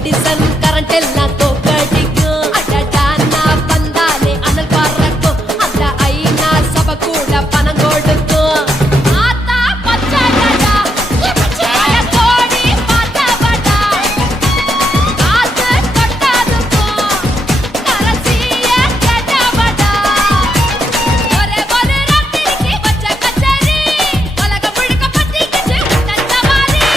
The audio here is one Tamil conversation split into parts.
எடிசன் கரண்ட் எல்லாம் தோக்கடிக்கும். அடடா நான் வந்தாலே அனல் பறக்கும். அந்த ஐநா சபை கூட பணம் கொடுக்கும். ஆத்தா பச்சைடா கோடி பார்த்தவடா காத்து தொட்டதுக்கும் கரசிய கேட்டவடா. ஒரே ஒரு ராத்திரிக்கு வச்ச கச்சேரி உலகம் முழுக்க பத்திக்கிச்சு உட்டன் சவாரி.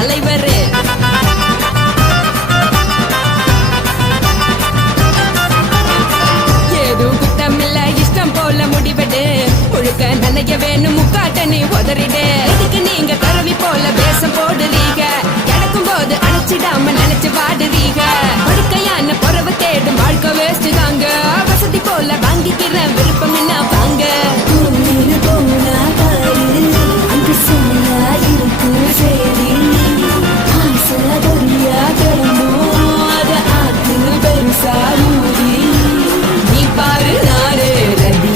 தலைவர். ஏதும் குத்தமில்ல இஷ்டம் போல முடிவெடு, முழுக்க நனைய வேணும் முக்காட்ட நீ உதறிடு. இதுக்கு நீங்க கருவி போல பேசம் போடுறீங்க, கிடக்கும் போது அணைச்சிடாம நினைச்சு வாடுறீங்க. படுக்கையான பொறவை தேடும் வாழ்க்கை வேஸ்ட் தாங்க, வசதி போல வாங்கிக்கிற விருப்பம் என்ன வாங்க. நீ பாரு நாரே ரடி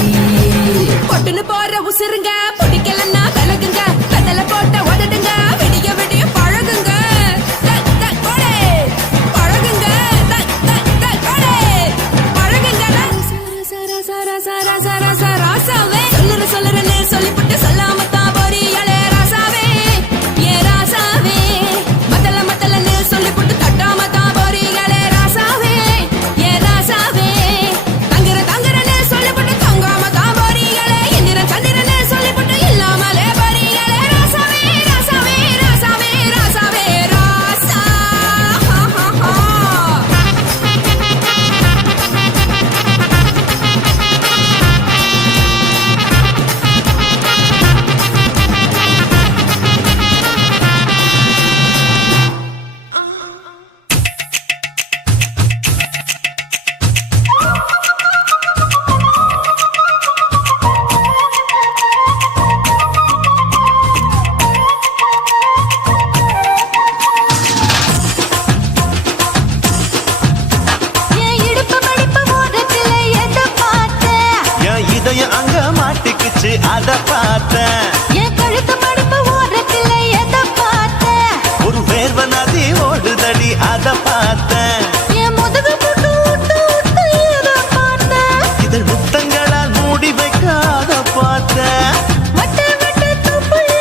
பொட்டுன்னு போற உசுருங்க, பிடிக்கலன்னா விலகுங்க, கதல போட்ட உதடுங்க, விடிய விடிய பழகுங்க. பழகுங்க பழகுங்க. ராசாவே சொல்லுறேன்னு சொல்லிவிட்டு சொல்லாமத்தான் போறியாளே ராசாவே. ஏ ராசாவே மத்தலன்னு சொல்லிவிட்டு தட்டாமத்தான் போறீங்களே ராசாவே. ஏ ராசாவே தங்குறன்னு சொல்லிவிட்டு தங்காமத்தான் போறீங்களே. இந்திரன் சந்திரன்னு சொல்லிவிட்டு இல்லாமலே போறீங்களே ராசாவே. ராசாவே ராசாவே ராசாவே ராசா. அங்க மாட்டிக்குச்சு அத பார்த்தேன். என் கழுத்து மடிப்பு ஓரத்துல எதை பார்த்தேன். ஒரு வேர்வ நதி ஓடுதடி அத பார்த்தேன். என் முதுகு போட்டு விட்டு விட்டு எதை பார்த்தேன். இதழ் முத்தங்களால் மூடி வைக்க அத பார்த்தேன். வட்ட வட்ட துப்புல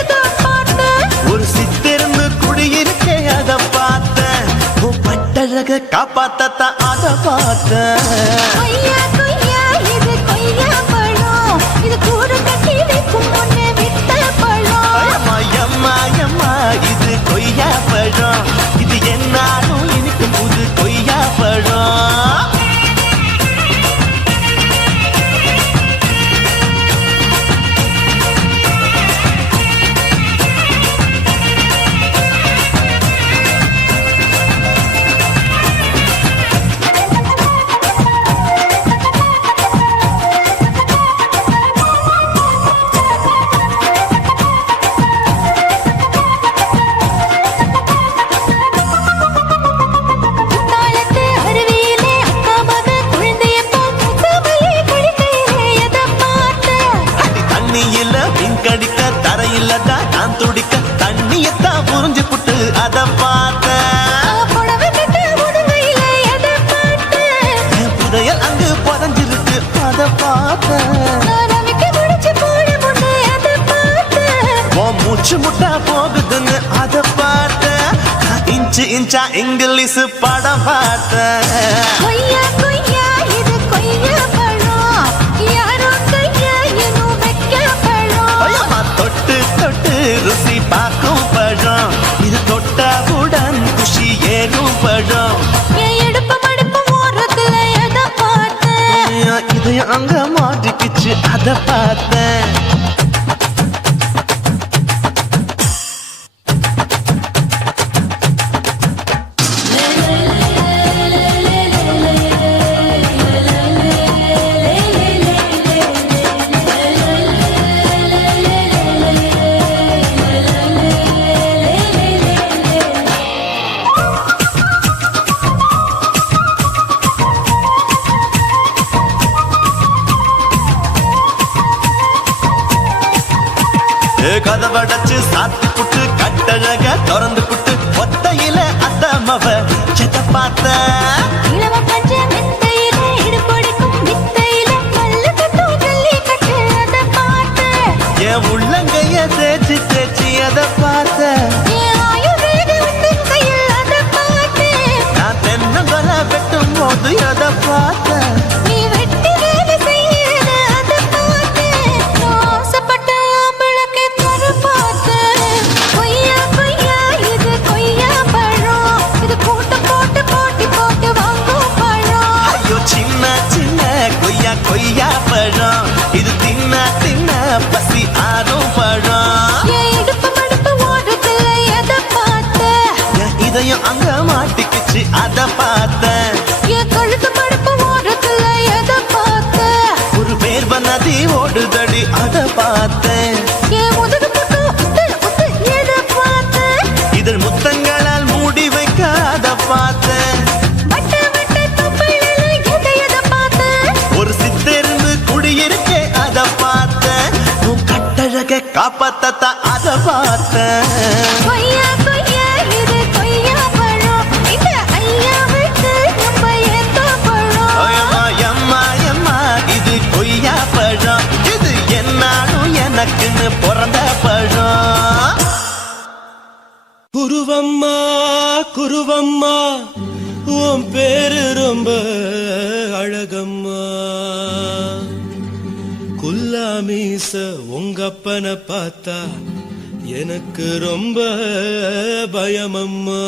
எதை பார்த்தேன். ஒரு சித்திருந்து குடியிருக்கே அத பார்த்தேன். பட்டழக காப்பாத்தத்தான் அத பார்த்தேன். கொய்யா கொய்யா இது கொய்யா பழம், இது கூட கட்டி வைக்கும் முன்னே விட்ட பழம். எம்மா இது கொய்யா பழம், இது என்னாலும் இனிக்கும் புது கொய்யா பழம். தாளத்து அருவியிலே அக்கா மக குழந்தைய போல் முகமையை குளிக்கையிலே எதை பார்த்தேன். அடி தண்ணியில மீன் கடிக்க தரையில்லதான் நான் துடிக்க தண்ணியத்தான் புரிஞ்சு புட்டு அத பார்த்தேன். புடவை கட்ட உடுவையிலே எதை பார்த்தேன். என் புதையல் அங்கு புதஞ்சிருக்கு அத பார்த்தேன். ரவிக்கு முடிச்சு போட முன்னே எதை பார்த்தேன். உன் மூச்சு முட்டா போகுதுன்னு அத பார்த்தேன். இன்ச்சா இங்கிலீஷ் படம் பார்த்தேன். கொய்யா கொய்யா இது கொய்யா பழம், யாரோ கையா இன்னும் வைக்க பழம். பயமா தொட்டு தொட்டு ருசி பார்க்கும் பழம், இது தொட்டவுடன் குஷி ஏறும் பழம். என் இடுப்பு மடிப்பு ஓரத்துல எதை பார்த்தேன். இதயம் அங்க மாட்டிக்கிச்சு அத பார்த்தேன். கதவடைச்சு சாத்தி புட்டு கட்டழக திறந்து புட்டு ஒத்தையில அத்தமவ செத்த பார்த்த. இளவ பஞ்ச மெத்தையிலே இடுப்பொடிக்கும் வித்தையிலே கல்லு கட்டும் ஜல்லி கட்டு அதை பார்த்தேன். என் உள்ளங்கைய தேய்ச்சி தேய்ச்சி அத பார்த்த. என் ஆயுர்வேத உந்தன் கையில் அதை பார்த்தேன். நான் தென்னங்கொலை வெட்டும் போது அத பார்த்த. நீ வெட்டி வேலை செய்யறது அதை பார்த்தேன். ஆசைப்பட்ட ஆம்பளுக்கு தர பார்த்தேன். கொய்யா கொய்யா பின்கடிக்க காப்பாத்தத்தான் அத பார்த்தேன். கொய்யா கொய்யா இது கொய்யா பழம், இந்த ஐயா விட்டு நம்ம ஏத்த பழம். அம்மா எம்மா எம்மா இது கொய்யா பழம், இது என்னாலும் எனக்குன்னு பிறந்த பழம். குருவம்மா குருவம்மா உன் பேரு ரொம்ப அழகம்மா. குல்லாமீச உங்கப்பனை பார்த்தா எனக்கு ரொம்ப பயமம்மா.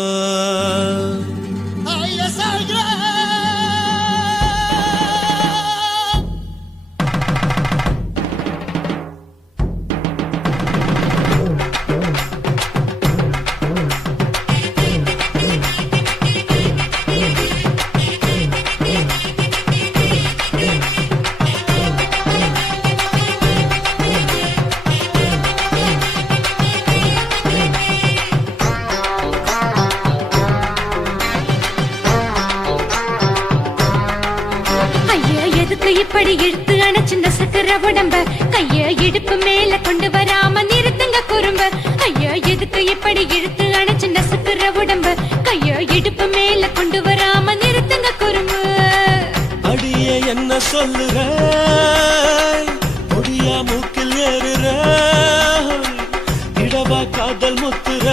இப்படி இழுத்து அணைச்சு நசுக்கிற உடம்ப கைய இடுப்பு மேல கொண்டு வராம நிறுத்துங்க குறும்ப. ஐயா எதுக்கு இப்படி இழுத்து அணைச்சு நசுக்கிற உடம்ப கைய இடுப்பு மேல கொண்டு வராம நிறுத்துங்க குறும்பு. அடிய என்ன சொல்லுற பொடியா மூக்கில் ஏறுற இடவா காதல் முத்துற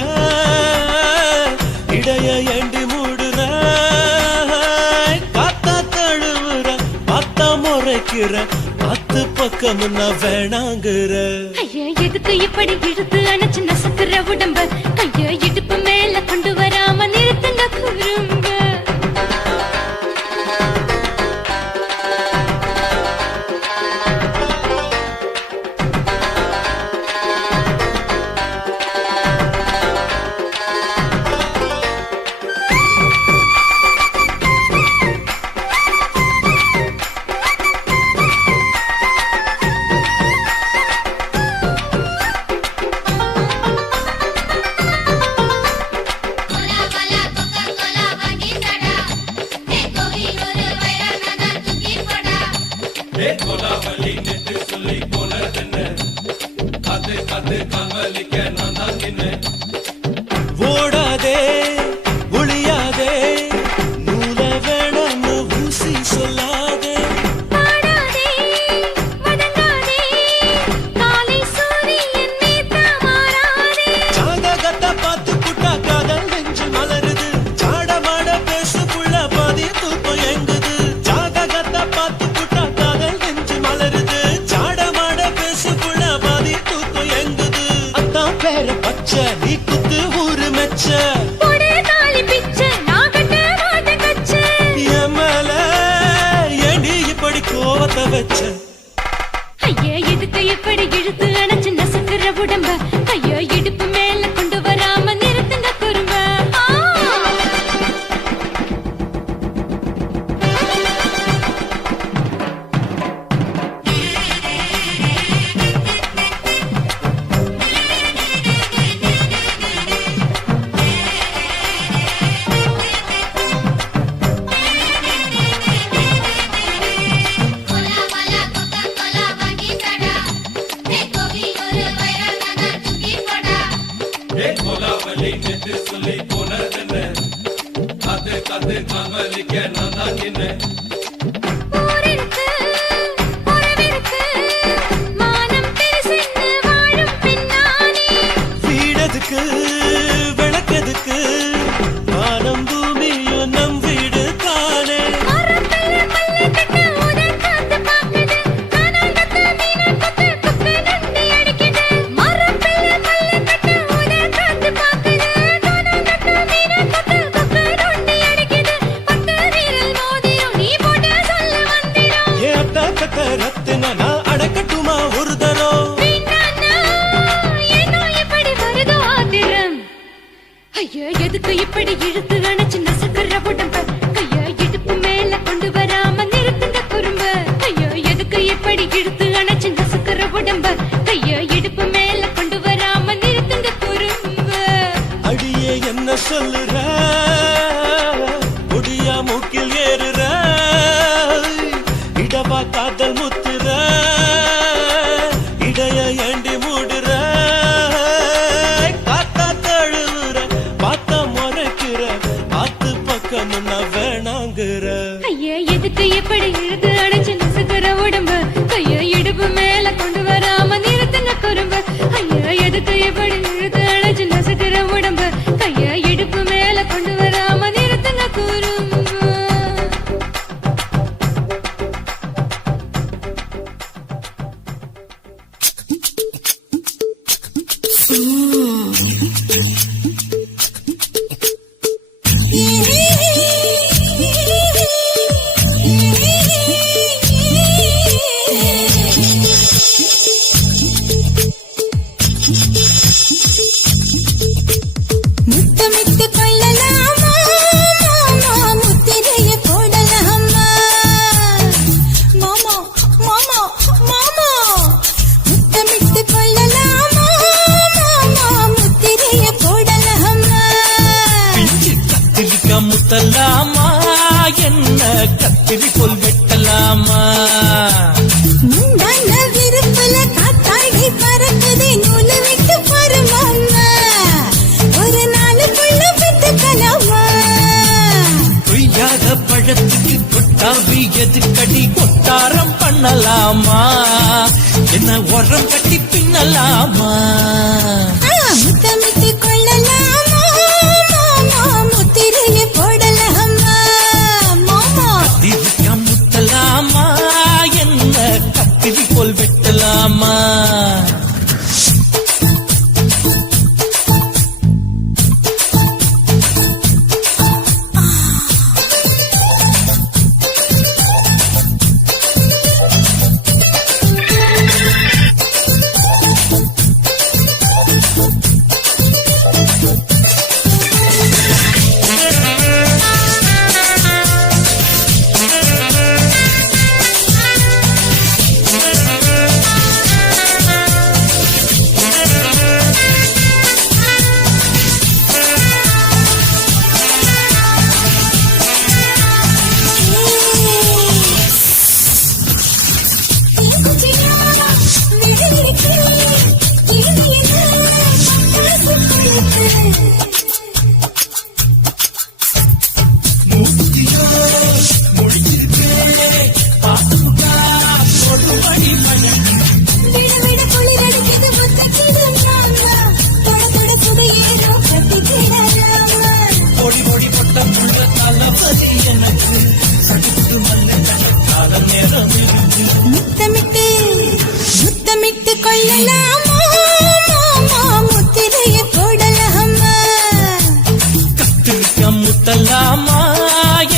இடைய ஏண்டி மூடுற காத்தா தழுவுற பார்த்தா முறைக்கிற பத்து பக்கம் நான் வேணாங்குற. ஐயா எதுக்கு இப்படி இழுத்து அணைச்சு நசுக்கிற உடம்ப கைய இடுப்பு மேல கொண்டு வராம நிறுத்துங்க குறும்ப. ஓடாதே ஒளியாதே நூல வேணான்னு ஊசி சொல்லாதே. பாடாதே வதங்காதே காலை சூரியன் நீத்தா மாறாதே. ஜாதகத்தை பார்த்து புட்டா காதல் நெஞ்சு மலருது சாடமாட பேசு புள்ள பாதி தூக்கம் எங்குது. ஜாதகத்தை பார்த்து புட்டா காதல் நெஞ்சு மலருது சாடமாட பேசு புள்ள பாதி தூக்கம் எங்குது. அத்தான் பேர பச்சை நீ குத்து ஊரு மெச்ச போடு தாலி பிச்சை நான் கட்ட மாட்ட கச்சை. என் மேல ஏண்டி இப்படி கோவத்தை வச்ச. ஐயா எதுக்கு இப்படி இழுத்து அணைச்சு நசுக்கிற உடம்ப கைய இடுப்பு மேல கொண்டு வராம நிறுத்துங்க குறும்ப. ஊரிருக்கு உறவிருக்கு மானம் பெருசென்னு வாழும் பெண்ணானே. வீடதுக்கு விளக்கதுக்கு வானம் பூமியும் நம் வீடு தானே. மரத்துல மல்லி கட்டு உதர் காத்து பாக்குது கானாங்கத்து மீனா கொத்து கொக்கு நண்டி அடிக்குது. மரத்துல மல்லி கட்டு உதர் காத்து பாக்குது கானாங்கத்து மீனா கொத்து கொக்கு நண்டி அடிக்குது. பத்து வீரல் மோதிரம் நீ போட்டு சொல்ல வந்திடும். ஏ அத்த கத்த ரத்தின நான் அடக்கட்டுமா ஒரு தரம். வீணானா, ஏனோ இப்படி வருதோ ஆத்திரம். ஐயா எதுக்கு இப்படி இழுத்து அணைச்சு நசுக்கிற உடம்ப கைய இடுப்பு மேல கொண்டு வராம நிறுத்துங்க குறும்ப. ஐயா எதுக்கு இப்படி இழுத்து அணைச்சு நசுக்கிற உடம்ப கைய இடுப்பு மேல கொண்டு வராம நிறுத்துங்க குறும்ப. அடியே என்ன சொல்லுற முடியா மூக்கில் ஏறுற இடவா காதல் முத்துற இடைய ஏண்டி மூடுற எதுக்கு இப்படி இழுத்து அடைச்சு நசுக்கிற உடம்பு கைய இடுப்பு மேல கொண்டு வராம நிறுத்துங்க குறும்பு ஐயா எதுக்கு இப்படி இழுத்து அடைச்சு நசுக்கிற உடம்பு கைய இடுப்பு மேல கொண்டு வராம நிறுத்துங்க குறும்பு முத்தமிட்டு கொள்ளலாமா மாமா முத்திரைய போடலாமா மாமா மாமா மாமா முத்தமிட்டு கொள்ளலாமா மாமா முத்திரைய போடலாமா பிஞ்சு கத்திரிக்கா முத்தலாமா என்ன கத்திரி போல் வெட்டலாமா முந்தான விருப்புல காத்தாடி பறக்குதே நூலு விட்டு பருமாமா ஒரு நாளுக்குள்ள பெற்றுக்கலாமா கொய்யாத பழத்துக்கு கொட்டாவி எதுக்கடி கொட்டாரம் பண்ணலாமா என்ன உரம் கட்டி பின்னலாமா முத்தமிட்டு கொள்ளலாமா மாமா முத்திரைய போடலாமா மாமா கத்திரிக்கா முத்தலாமா என்ன கத்திரி போல் வெட்டலாமா முத்தமிட்டு முத்தமிட்டு கொள்ளலாமா மாமா முத்திரைய போடலாமா கத்திரிக்கா முத்தலாமா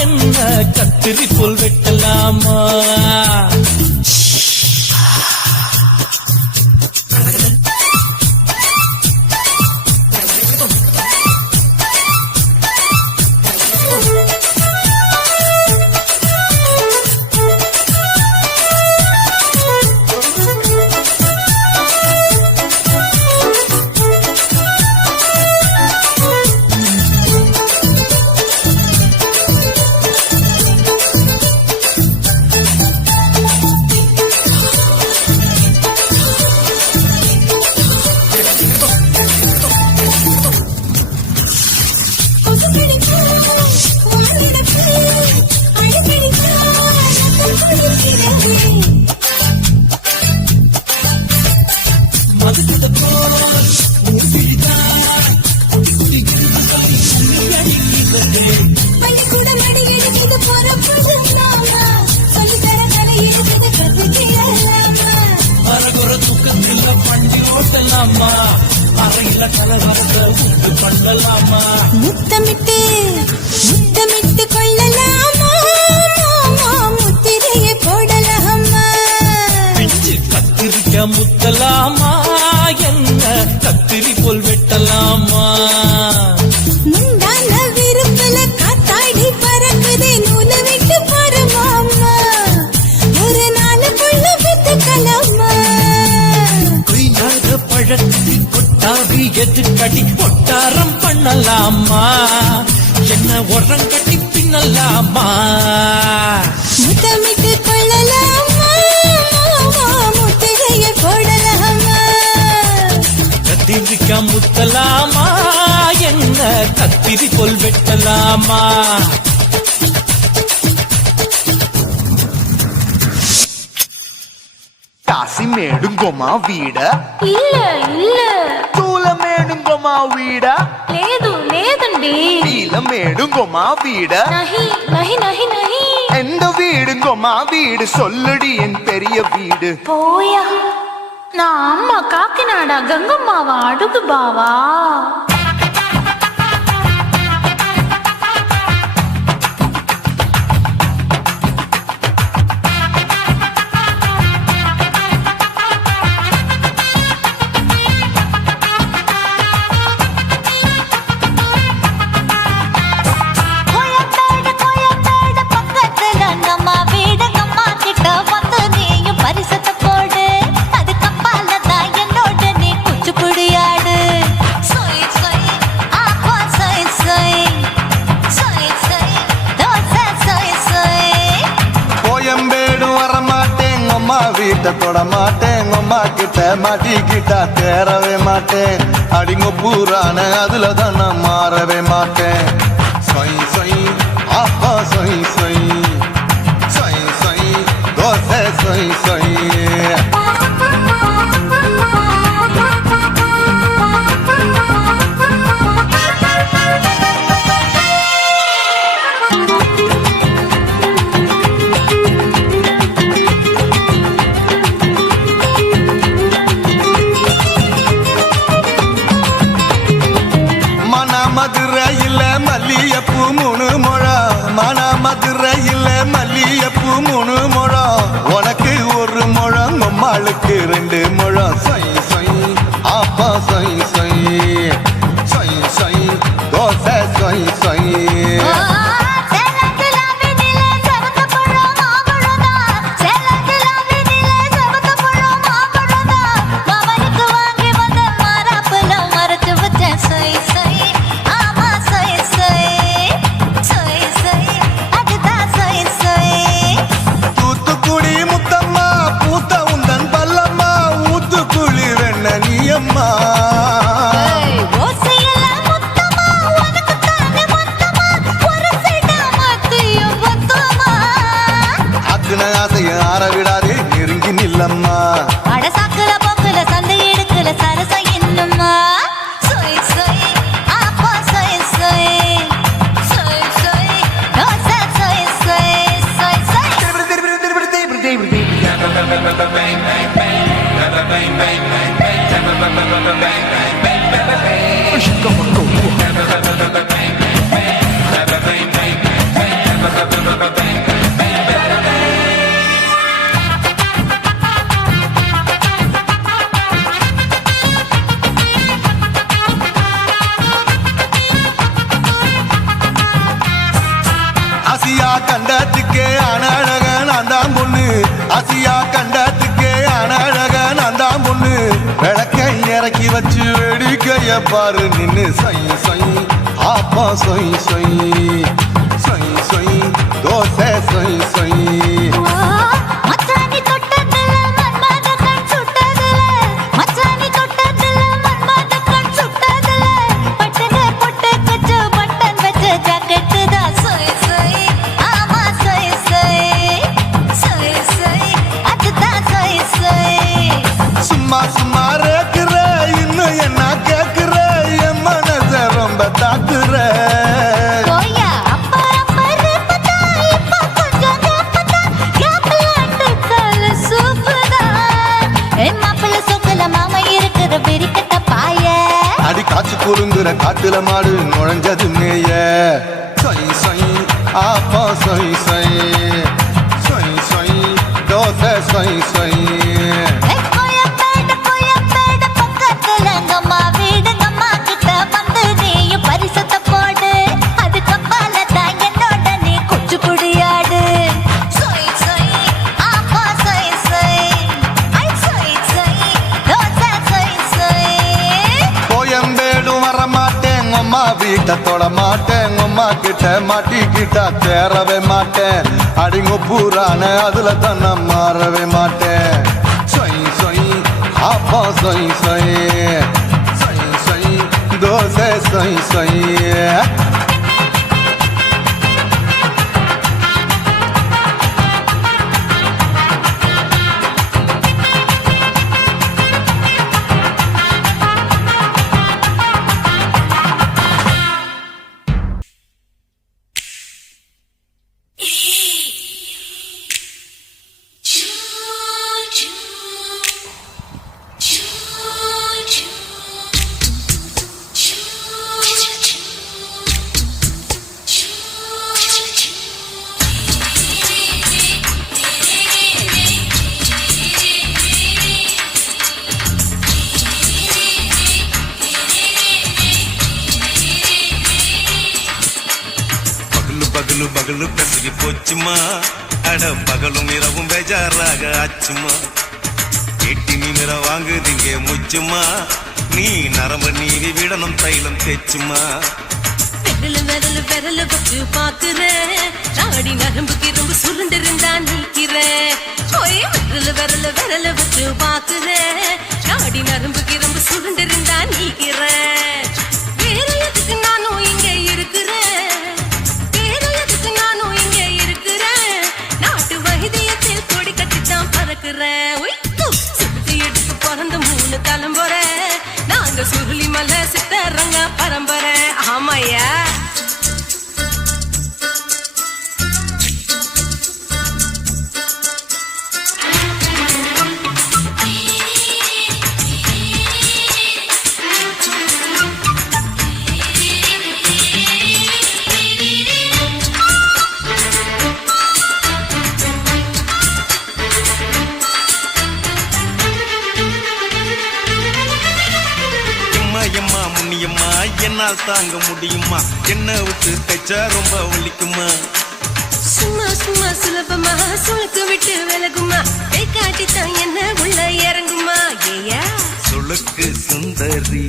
என்ன கத்திரி போல் வெட்டலாமா பள்ளிக்கூடம் அடி எடுக்குது போற புதுசாமா சொல்லித்தர கலை இருக்குது கத்துக்கிறாமா அரகுற தூக்கத்தில் பண்டி ஓட்டலாமா அறையில கலகலத்த உண்டு பண்ணலாமா முத்தமிட்டு முத்தமிட்டு கொள்ளலாமா மாமா முத்திரைய போடலாமா பிஞ்சு கத்திரிக்கா முத்தலாமா என்ன கத்திரி போல் வெட்டலாமா முந்தான விருப்புல காத்தாடி பறக்குதே நூலு விட்டு பருமாமா ஒரு நாளுக்குள்ள பெற்றுக்கலாமா கொய்யாத பழத்துக்கு கொட்டாவி எதுக்கடி கொட்டாரம் பண்ணலாமா என்ன உரம் கட்டி பின்னலாமா முத்தமிட்டு கொள்ளலாமா மாமா முத்திரைய போடலாமா கத்திரிக்கா முத்தலாமா என்ன கத்திரி போல் வெட்டலாமா రాసి మేడుంగోమా వీడ இல்ல இல்ல తూల మేడుంగోమా వీడ లేదు లేదండి నీల మేడుంగోమా వీడ நஹி நஹி நஹி நஹி எந்த வீடுங்கோமா வீடு சொல்லுடி என் பெரிய வீடு போயா நான் அம்மா காக்கிநாடா கங்கம்மாவா அடுகு பாவா கோயம்பேடு பக்கத்துல நம்ம வீடு அம்மா கிட்ட வந்து நீயும் பரிசத்தை போடு அதுக்கு அப்பால தான் என்னோட நீ குச்சிப்புடியாடு சொய் சொய் ஆப்பா சொய் சொய் சொய் சொய் தோசை சொய் சொய் கோயம்பேடு வரமாட்டேன் அம்மா வீட்டை தொட மாட்டேன் அம்மா கிட்ட மாட்டிக்கிட்டா தேரவே மாட்டேன் அடிங்க பூரான அதுல தான் நான் மாறவே மாட்டேன் சொய் சொய் அப்பா சொய் சொய் சொய் சொய் தோசை சொய் சொய் மதுரையில் மல்லியப்பூ 3 முழம் மதுரையில் மல்லியப்பூ 3 முழம் உனக்கு 1 முழம் அம்மாளுக்கு 2 முழம் சொய் சொய் அப்பா சொய் சொய் சொய் சொய் தோசை சொய் சொய் விடாதே நெருங்கி நில்லம்மா அட சாக்குல போக்குல சந்தை எடுக்கல சரச என்னம்மா சொய் சொய் ஆப்பா சொய் சொய் சொய் சொய் தோசை சொய் சொய் சொய் சொய் ஆசியா கண்டத்துக்கே அனழக நான் தான் பொண்ணு ஆசியா கண்டத்துக்கே அனழக நான் தான் பொண்ணு விளக்கை இறக்கி வச்சு வேடிக்கைய பாரு நின்னு சொய் சொய் ஆப்பா சொய் சொய் சொய் சொய் தோசை சொய் சொய் மச்சானி தொட்டதுல மன்மத கண் சுட்டதுல மச்சானி தொட்டதுல மன்மத கண் சுட்டதுல பட்டன பொட்டு கச்சு பட்டன் வச்ச ஜாக்கெட் தான் சொய் சொய் ஆமா சொய் சொய் சொய் சொய் அதுதான் சொய் சொய் சும்மா சும்மா ரேக்குற இன்னும் என்ன கேக்குற என் மனச ரொம்ப தாக்குற கோயா அப்பா பத்தா இப்ப கொஞ்சம் கேப்பதா கேப்பலாட்டு கால சூப்பரா என் மாப்பிள்ள சொக்கல மாமா இருக்கிற பெரிக்கட்ட பாய அடி காய்ச்சி குறுங்குற காட்டுல மாடு நுழைஞ்சது மேய சொய் சொய் ஆப்பா சொய் சொய் சொய் சொய் தோசை சொய் சொய் கோயம்பேடு பக்கத்துல எங்கம்மா வீடு அம்மா கிட்ட வந்து நீயும் பரிசத்தை போடு அதுக்கு அப்பால தான் என்னோட நீ குச்சிப்புடியாடு சொய் சொய் ஆப்பா சொய் சொய் ஐ சொய் சொய் தோசை சொய் சொய் கோயம்பேடு வரமாட்டேன் அம்மா வீட்டை தொட மாட்டேன் அம்மா கிட்ட மாட்டிக்கிட்டா தேரவே மாட்டேன் அடிங்க பூரான அதுல தான் நான் மாறவே மாட்டேன் சொய் சொய் ஆப்பா சொய் சொய் சொய் சொய் தோசை சொய் சொய் பகலு பெசகி போச்சுமா அட பகலும் இரவும் பேஜாராக ஆச்சுமா எட்டி நிமிர வாங்குதிங்க முச்சுமா நீ நரம்பு நீவி விடணும் தைலம் தேச்சுமா விரல வச்சு பாக்குறேன் நாடி நரம்பு கிரும்பு சுருண்டிருந்தா நீக்கிறேன் விரல வச்சு பாக்குறேன் நாடி நரம்பு கிரும்பு சுருண்டிருந்தா நீக்கிறேன் வேற எதுக்கு நானும் இங்க இருக்கிறேன் வேற எதுக்கு நானும் இங்க இருக்கிறேன் நாட்டு வைத்தியத்தில் கொடி கட்டித்தான் பறக்கிறேன் சுத்தி எடுத்து பிறந்த 3 தலைமுறை நாங்க சுருளி மலை சித்தரங்க பரம்பரை ஆமாயா எம்மா முன்னியம்மா என்னால் தாங்க முடியுமா என்ன விட்டு தைச்சா ரொம்ப ஒலிக்குமா சும்மா சும்மா சுலபமா சுளுக்கு விட்டு விலகுமா கை காட்டித்தான் என்ன உள்ள இறங்குமா ஏயா சுளுக்கு சுந்தரி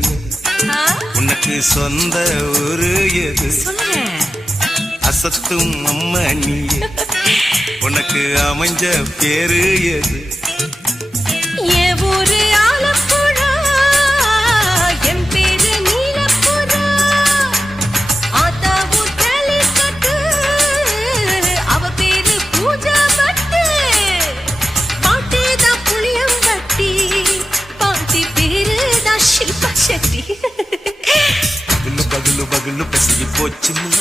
உனக்கு சொந்த ஊரு எது சொல்லுங்க அசத்தும் அம்மா நீ உனக்கு அமைஞ்ச பேரு எது என் ஊரு ஆலப்புழா என் பேரு நீலப்புறா ஆத்தாவு கேலிக்கட்டு அவ பேரு பூஜா பட்டு பாட்டேதான் புளியம்பட்டி பாட்டி பேரு தான் ஷில்பா செட்டி பகலு பகலு பெசகி போச்சுமா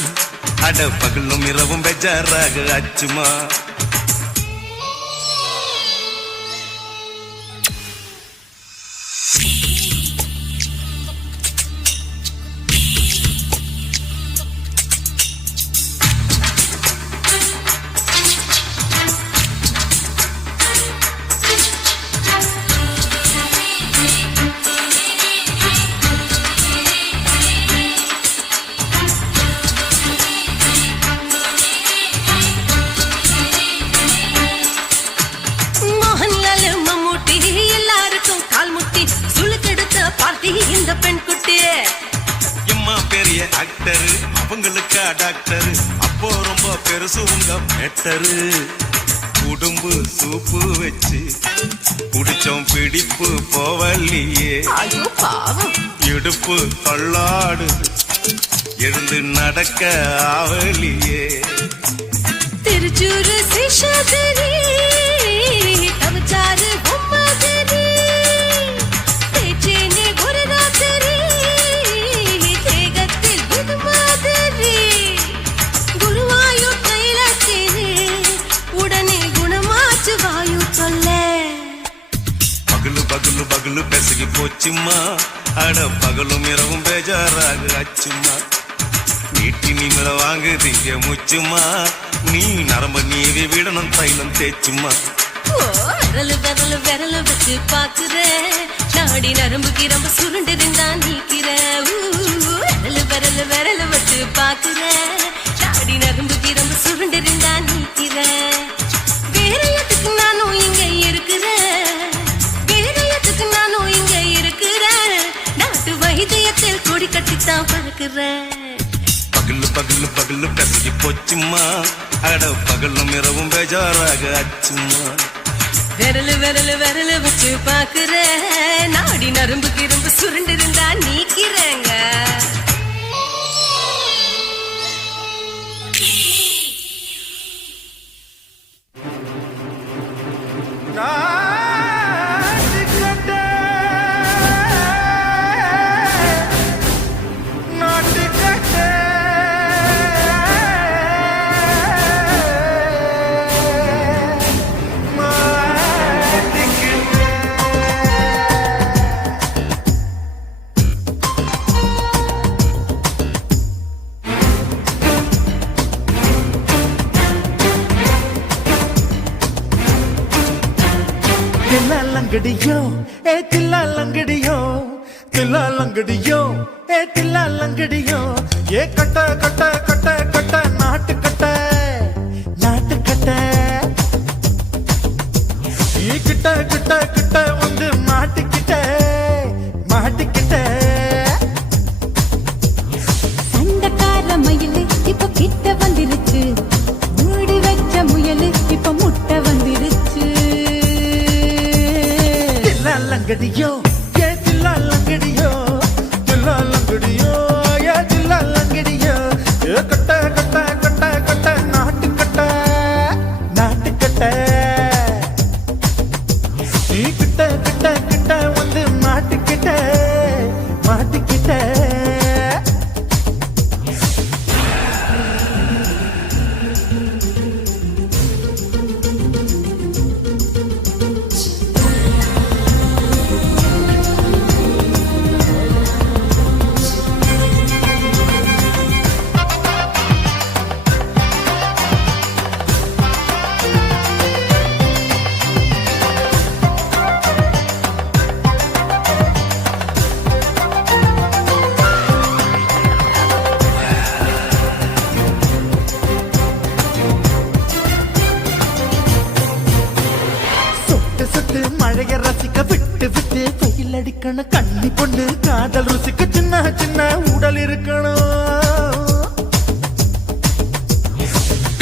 அட பகலும் இரவும் பெஜாராக ஆச்சுமா மோகன்லால் மம்மூட்டி எல்லாருக்கும் கால் முட்டி சுளுக்கெடுத்த பார்ட்டி இந்த பெண் குட்டி எம்மா பெரிய ஆக்டரு அவங்களுக்கா டாக்டரு அப்போ ரொம்ப பெருசு உங்க மேட்டரு உடும்பு சூப்பு வச்சு குடிச்சோம் பிடிப்பு போவல்லையே ஐயோ பாவம் இடுப்பு தள்ளாடு எழுந்து நடக்க ஆவலியே திருச்சூரு சிஷாதிரி தவச்சாரு பொம்மாதிரி தேச்சேனே ஒரு ராத்திரி தேகத்தில் இது மாதிரி குருவாயூர் கைலாச்சேனே உடனே குணமாச்சு வாயு சொல்ல பகலு பகலு பகலு பெசகி போச்சுமா அட பகலும் இரவும் பேஜாராக ஆச்சுமா நீட்டி நிமிர வாங்குதிங்க முச்சுமா நீ நரம்ப நீவி விடணும் தைலம் தேச்சுமா விரல வச்சு பாக்குறேன் நாடி நரம்பு கிரம்பு சுருண்டிருந்தா நீக்கிறேன் விரல வச்சு பாக்குறேன் நாடி நரம்பு கிரம்பு சுருண்டிருந்தா நீக்கிறேன் வேற எதுக்கு நானும் இங்க இருக்கிறேன் வேற எதுக்கு நானும் இங்க இருக்கிறேன் நாட்டு வைத்தியத்தில் கொடி கட்டித்தான் பறக்கிறேன் பகலு பகலு பகலு பெசகி போச்சுமா அட பகலும் இரவும் பேஜாராக ஆச்சுமா விரல வச்சு பாக்குறேன் நாடி நரம்பு கிரும்பு சுருண்டிருந்தா நீக்கிறேங்க லங்கடியோ ஏ தில்லா லங்கடியோ தில்லா லங்கடியோ ஏ தில்லா லங்கடியோ ஏ கட்ட கட்ட கட்ட கட்ட நாட்டு கட்ட கிட்ட நீ கிட்ட கிட்ட கிட்ட வந்து மாட்டிக்கிட்ட மாட்டிக்கிட்ட சண்டைக்கார மயிலு இப்ப கிட்ட வந்துருச்சு மூடி வச்ச முயலு இப்ப முட்டை வந்துருச்சு தில்லாலங்கடியோ ஏ தில்லாலங்கடியோ தில்லாலங்கடியோ ஏ தில்லாலங்கடியோ ஏ கட்ட கட்ட கட்ட கட்ட நாட்டுக்கட்ட நாட்டுக்கட்ட நீ கிட்ட கிட்ட கிட்ட வந்து மாட்டிக்கிட்ட மாட்டிக்கிட்ட சொட்டு சொட்டு மழைய ரசிக்க விட்டு விட்டு வெயில் அடிக்கணும் கண்ணி பொண்ணு காதல் ருசிக்க சின்ன சின்ன உடல் இருக்கணும்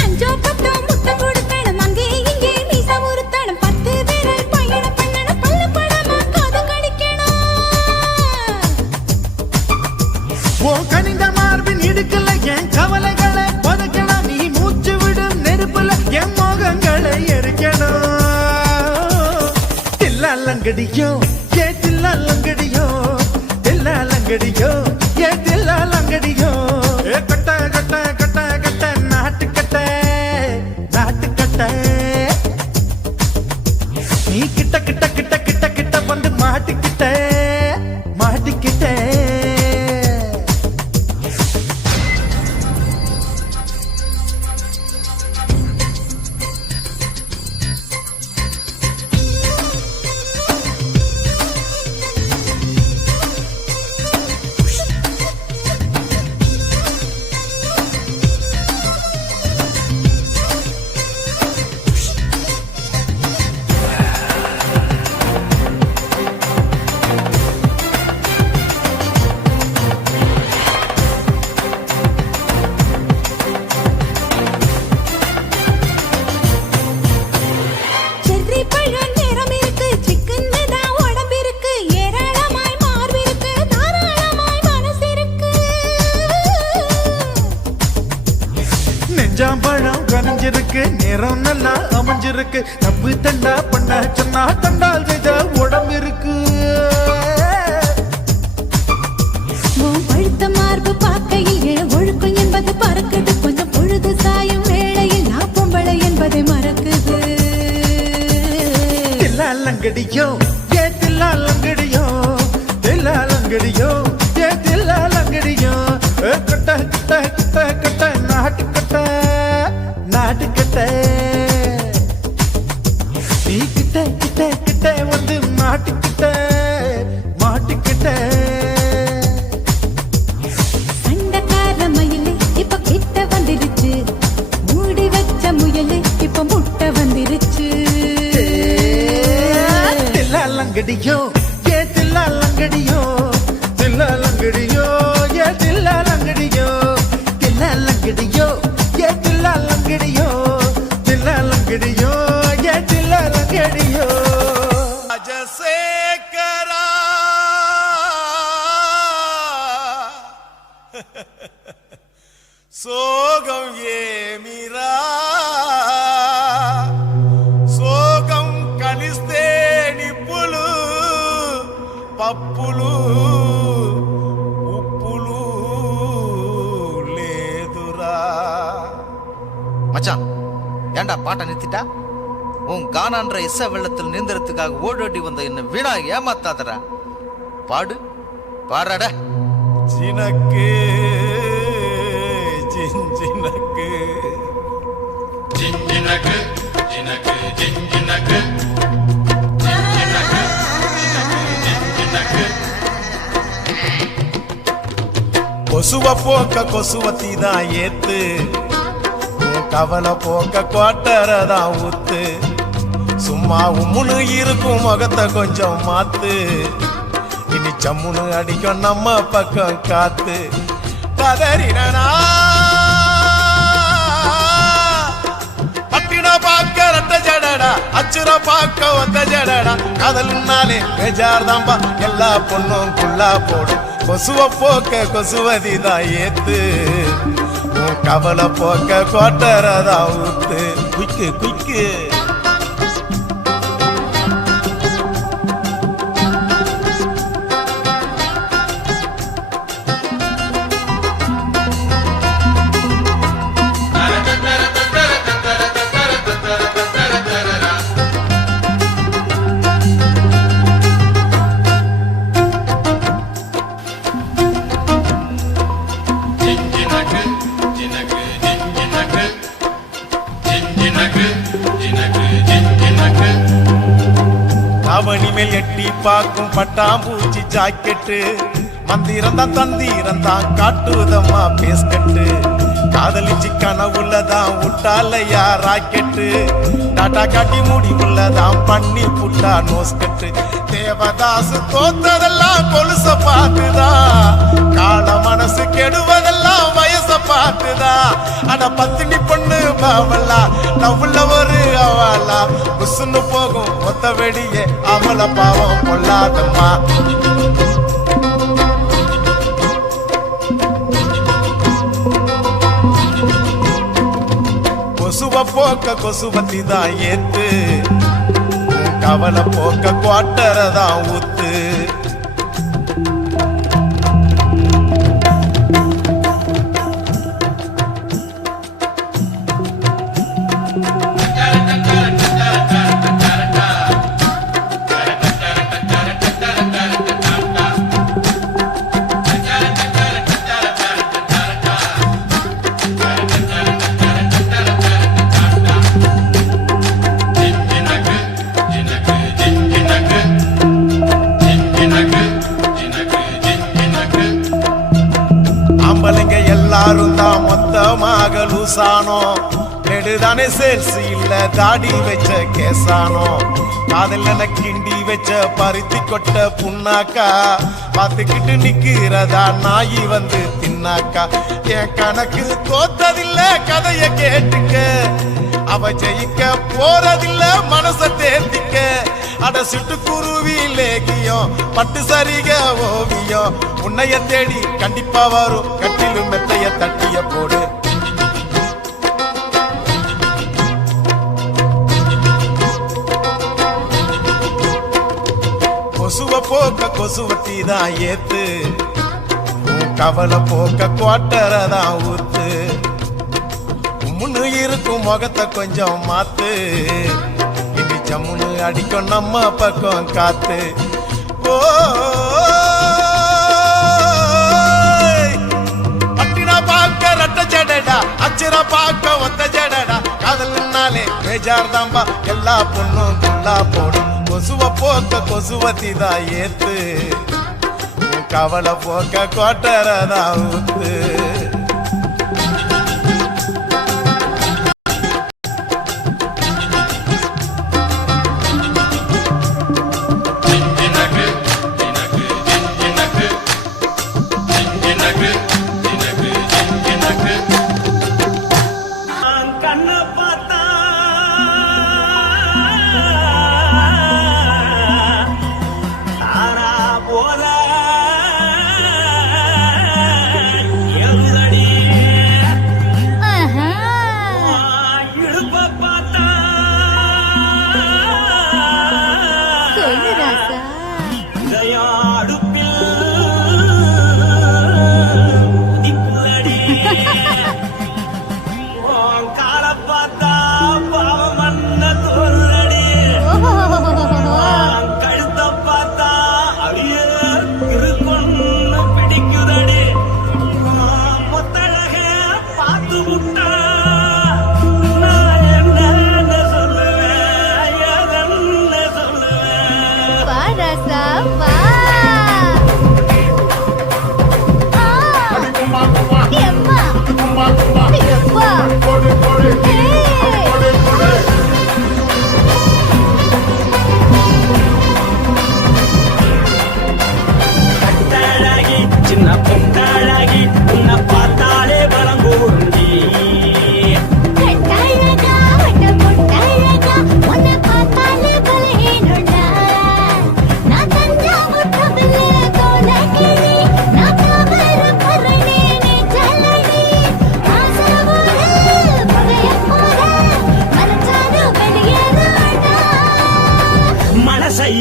அஞ்சோ பத்தோ முட்டை கொடுக்கணும் அங்கே இங்கே மீசா உருத்தணும் 10 பேரை பயணம் பண்ணணும் பல்ல படமா காது கடிக்கணும் ஓ கனிந்த மார்பின் இடுக்கல என் கவலைகளை பதுக்கணும் நீ மூச்சு விடும் நெருப்புல என் மோகங்களை எரிக்கணும் தில்லாலங்கடியோ ஏ தில்லாலங்கடியோ தில்லாலங்கடியோ ஏ தில்லாலங்கடியோ ஏ கட்ட கட்ட கட்ட கட்ட நாட்டுக்கட்ட நாட்டுக்கட்ட நீ கிட்ட கிட்ட கிட்ட கிட்ட கிட்ட வந்து மாட்டிக்கிட்ட மாட்டிக்கிட்ட செர்ரி பழம் நிறம் இருக்கு சிக்கன் தான் உடம்பு இருக்கு ஏராளமாய் மார்பு இருக்கு தாராளமாய் மனசு இருக்கு நெஞ்சாம்பழம் கனிஞ்சிருக்கு நிறம் நல்லா அமைஞ்சிருக்கு தப்பு தண்டா பண்ண சொன்னா தண்டால் செய்த உடம்பு இருக்கு உன் பழுத்த மார்பு பார்க்கையில் இள ஒழுக்கம் என்பது பறக்குது கொஞ்சம் பொழுது சாயும் வேளையில் நான் பொம்பளை என்பதை மறக்குது தில்லாலங்கடியோ ஏ தில்லாலங்கடியோ தில்லாலங்கடியோ ஏ தில்லாலங்கடியோ ஏ கட்ட கட்ட கட்ட கட்ட நாட்டுக்கட்ட நாட்டுக்கட்ட நீ கிட்ட கிட்ட கிட்ட வந்து மாட்டிக்கிட்ட மாட்டிக்கிட்ட சண்டைக்கார மயிலு இப்ப கிட்ட வந்துருச்சு மூடி வச்ச முயலு இப்ப முட்டை வந்துருச்சு தில்லாலங்கடியோ ஏ தில்லாலங்கடியோ தில்லாலங்கடியோ ஏ தில்லாலங்கடியோ தில்லாலங்கடியோ ஏ தில்லாலங்கடியோ தில்லாலங்கடியோ ஏ தில்லாலங்கடியோ ராஜசேகரா சோகம் ஏமிரா సోగం కలిస్తే నిప్పులు పప్పులు ఉప్పులు లేదురా. மச்சான் ஏன்டா பாட்டை நிறுத்திட்டா? உன் கானான்ற இச வெள்ளத்தில் நீந்தறதுக்காக ஓடோடி வந்த என்ன வீணா ஏமாத்தாதடா. பாடு பாடுறாட. ஜினக்கு ஜிஞ்சினக்கு ஜிஞ்சினக்கு ஜினக்கு ஜிஞ்சினக்கு ஜிஞ்சினக்கு ஜிஞ்சினக்கு கொசுவ போக்க கொசுவத்தி தான் ஏத்து கவலை போக்க கோட்டரதான் ஊத்து சும்மா உம்முன்னு இருக்கும் முகத்தை கொஞ்சம் மாத்து இனி சம்முன்னு அடிக்கும் நம்ம பக்கம் காத்து கதறினா பட்டின பாக்க ரெட்ட ஜடடா அச்சுர பாக்க ஒத்த ஜடடா காதல்னாலே பேஜார் தாம்பா எல்லா பொண்ணும் குள்ளா போடும் கொசுவ போக்க கொசுவதிதான் ஏத்து உன் கவலை போக்க கோட்டரதான் ஊத்து குய்க்கு குய்க்கு அவனிமேல் எட்டி பார்க்கும் பட்டாம்பூச்சி ஜாக்கெட்டு மந்திரந்தான் தந்திரந்தான் காட்டுதம்மா பேஸ்கட்டு காதலிச்சு கனவுள்ளதான் விட்டாலையா ராக்கெட்டு டாட்டா காட்டி முடிவுள்ளதான் பண்ணி புட்டா நோஸ்கட்டு தேவதாசு தோத்ததெல்லாம் கொலுச பார்த்துதான் கால மனசு கெடுவதெல்லாம் வயச பார்த்துதான் ஆனா பத்தினி பொண்ணு பாவலா நவுள்ள ஒரு அவளா புசுன்னு போகும் ஒத்த வெடியே அவள பாவம் கொள்ளாதம்மா கொசுவ போக்க கொசுவத்தி தான் ஏத்து கவலை போக்க குவாட்டரதான் ஊத்து ஆம்பளைங்க எல்லாரும் தான் மொத்தமாக லூசானோ நெடுதானே சேல்ஸ் இல்ல தாடி வச்ச கேசானோ காதல்ல கிண்டி வச்ச பருத்தி கொட்ட புண்ணாக்கா பார்த்துக்கிட்டு நிக்கிறதா நாயி வந்து தின்னாக்கா என் கணக்கு தோத்ததில்ல கதைய கேட்டுக்க அவ ஜெயிக்க போறதில்ல மனச தேர்த்திக்க அட சிட்டுக்குருவி லேகியம் பட்டு சரிக ஓவியம் உன்னைய தேடி கண்டிப்பா வரும் கட்டிலும் மெத்தைய தட்டிய போடு கொசுவ போக்க கொசுவத்தி தான் ஏத்து கவலை போக்க குவாட்டரதான் ஊத்து முன்னு இருக்கும் முகத்தை கொஞ்சம் மாத்து இனி ஜம்முன்னு அடிக்கும் நம்ம பக்கம் காத்து ஓ பட்டினா பாக்க ரெட்ட ஜடடா அச்சிர பாக்க ஒத்த ஜடடா காதல்னாலே பேஜார் தாம்பா எல்லா பொண்ணும் குள்ளா போடும் கொசுவ போக்க கொசுவத்தி தான் ஏத்து கவலை போக்க கோட்டரதான் ஊத்து Emma.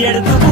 எடுத்து